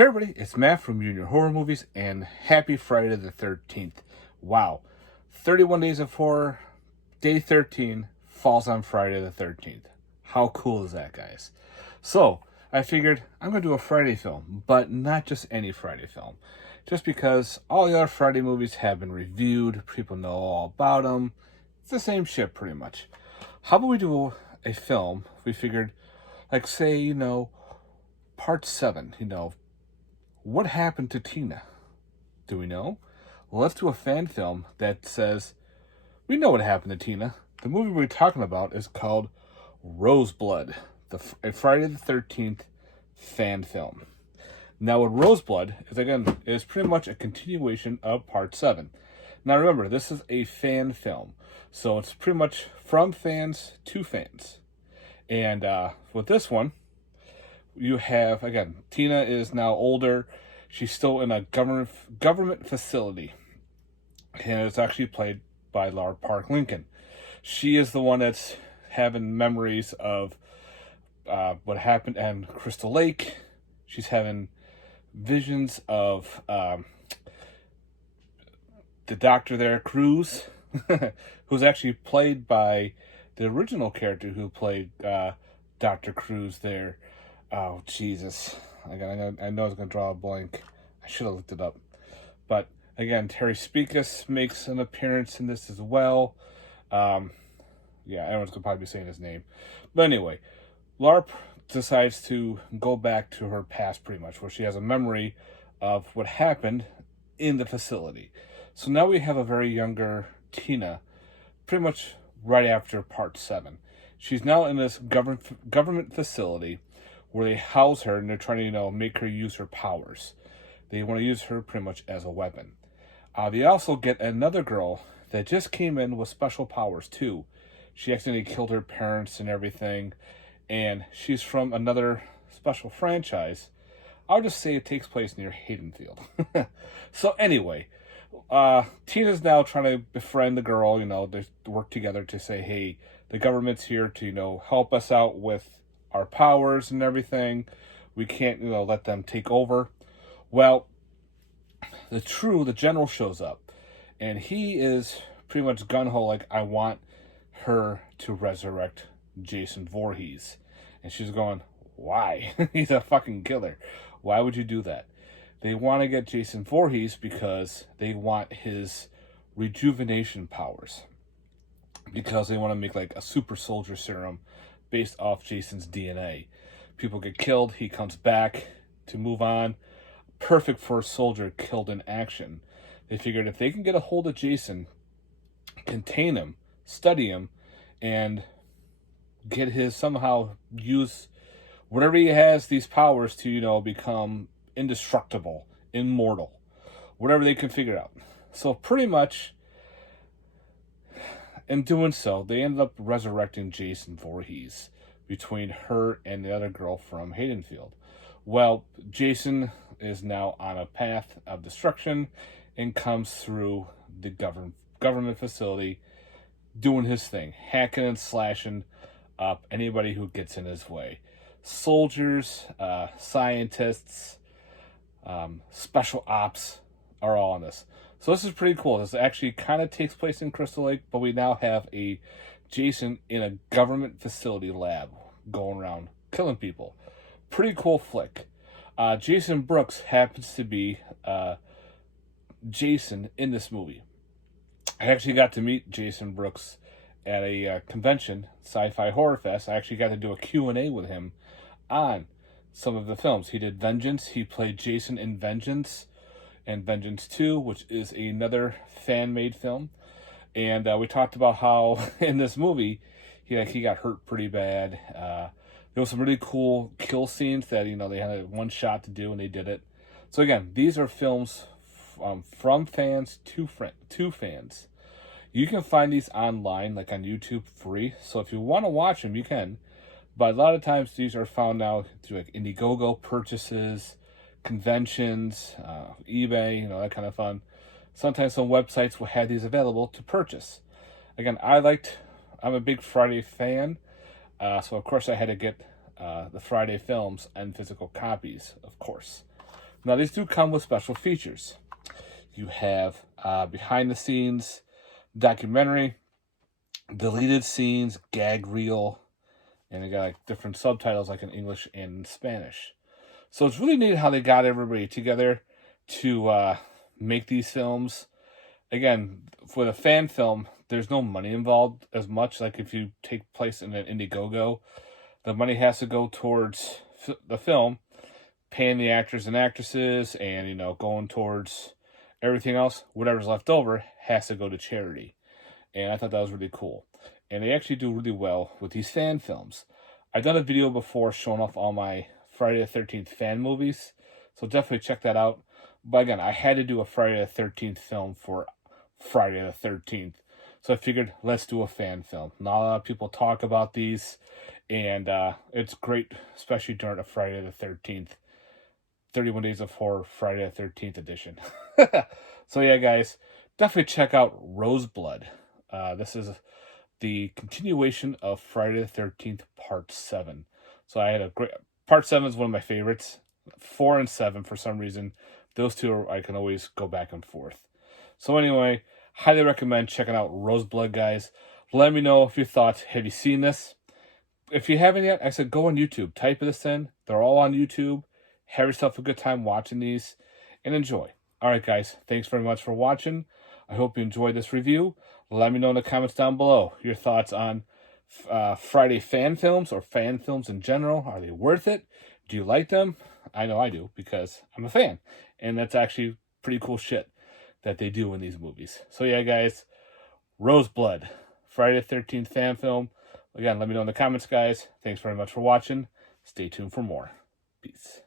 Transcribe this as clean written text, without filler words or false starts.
Hey everybody, it's Matt from Junior Horror Movies, and happy Friday the 13th. Wow. 31 Days of Horror, day 13, falls on Friday the 13th. How cool is that, guys? So, I figured I'm going to do a Friday film, but not just any Friday film. Just because all the other Friday movies have been reviewed, people know all about them. It's the same shit, pretty much. How about we do a film, we figured, like say, part 7, what happened to Tina? Do we know? Well, let's do a fan film that says, we know what happened to Tina. The movie we're talking about is called Roseblood, a Friday the 13th fan film. Now, what Roseblood is pretty much a continuation of part 7. Now, remember, this is a fan film, so it's pretty much from fans to fans. And with this one, you have, again, Tina is now older. She's still in a government facility. And it's actually played by Laura Park Lincoln. She is the one that's having memories of what happened in Crystal Lake. She's having visions of the doctor there, Cruz, who's actually played by the original character who played Dr. Cruz there. Oh, Jesus. I know I was going to draw a blank. I should have looked it up. But, again, Terry Speakus makes an appearance in this as well. Yeah, everyone's going to probably be saying his name. But anyway, Laura decides to go back to her past, pretty much, where she has a memory of what happened in the facility. So now we have a very younger Tina, pretty much right after part 7. She's now in this government facility where they house her and they're trying to, make her use her powers. They want to use her pretty much as a weapon. They also get another girl that just came in with special powers too. She accidentally killed her parents and everything, and she's from another special franchise. I'll just say it takes place near Haydenfield. So anyway, Tina's now trying to befriend the girl. They work together to say, hey, the government's here to, help us out with our powers and everything. We can't, let them take over. Well, the general shows up, and he is pretty much gung-ho, like, I want her to resurrect Jason Voorhees. And she's going, why? He's a fucking killer. Why would you do that? They want to get Jason Voorhees because they want his rejuvenation powers. Because they want to make, like, a super soldier serum based off Jason's DNA. People get killed, he comes back to move on. Perfect for a soldier killed in action. They figured if they can get a hold of Jason, contain him, study him, and get his, somehow use whatever he has, these powers to, become indestructible, immortal. Whatever they can figure out. So pretty much, in doing so, they ended up resurrecting Jason Voorhees between her and the other girl from Haydenfield. Well, Jason is now on a path of destruction and comes through the government facility doing his thing, hacking and slashing up anybody who gets in his way. Soldiers, scientists, special ops are all on this. So this is pretty cool. This actually kind of takes place in Crystal Lake, but we now have a Jason in a government facility lab going around killing people. Pretty cool flick. Jason Brooks happens to be Jason in this movie. I actually got to meet Jason Brooks at a convention, Sci-Fi Horror Fest. I actually got to do a Q&A with him on some of the films. He did Vengeance. He played Jason in Vengeance and Vengeance 2, which is another fan-made film. And we talked about how in this movie, he got hurt pretty bad. There was some really cool kill scenes that, they had one shot to do, and they did it. So again, these are films from fans to fans. You can find these online, like on YouTube, free. So if you want to watch them, you can. But a lot of times, these are found now through like Indiegogo purchases, conventions, eBay, that kind of fun. Sometimes some websites will have these available to purchase. Again, I'm a big Friday fan, so of course I had to get the Friday films and physical copies, of course. Now, these do come with special features. You have behind the scenes documentary, deleted scenes, gag reel, and they got like different subtitles like in English and in Spanish. So it's really neat how they got everybody together to make these films. Again, for the fan film, there's no money involved as much. Like if you take place in an Indiegogo, the money has to go towards the film, paying the actors and actresses, and going towards everything else. Whatever's left over has to go to charity. And I thought that was really cool. And they actually do really well with these fan films. I've done a video before showing off all my Friday the 13th fan movies, so definitely check that out. But again, I had to do a Friday the 13th film for Friday the 13th. So I figured, let's do a fan film. Not a lot of people talk about these, and it's great, especially during a Friday the 13th, 31 Days of Horror Friday the 13th edition. So yeah, guys, definitely check out Roseblood. This is the continuation of Friday the 13th Part 7. So I had a great... Part 7 is one of my favorites. 4 and 7, for some reason, those two I can always go back and forth. So anyway, highly recommend checking out Roseblood, guys. Let me know if you thought, have you seen this? If you haven't yet, I said go on YouTube. Type this in. They're all on YouTube. Have yourself a good time watching these and enjoy. All right, guys. Thanks very much for watching. I hope you enjoyed this review. Let me know in the comments down below your thoughts on Friday fan films or fan films in general. Are they worth it? Do you like them? I know I do because I'm a fan. And that's actually pretty cool shit that they do in these movies. So yeah, guys, Roseblood, Friday the 13th fan film. Again, let me know in the comments, guys. Thanks very much for watching. Stay tuned for more. Peace.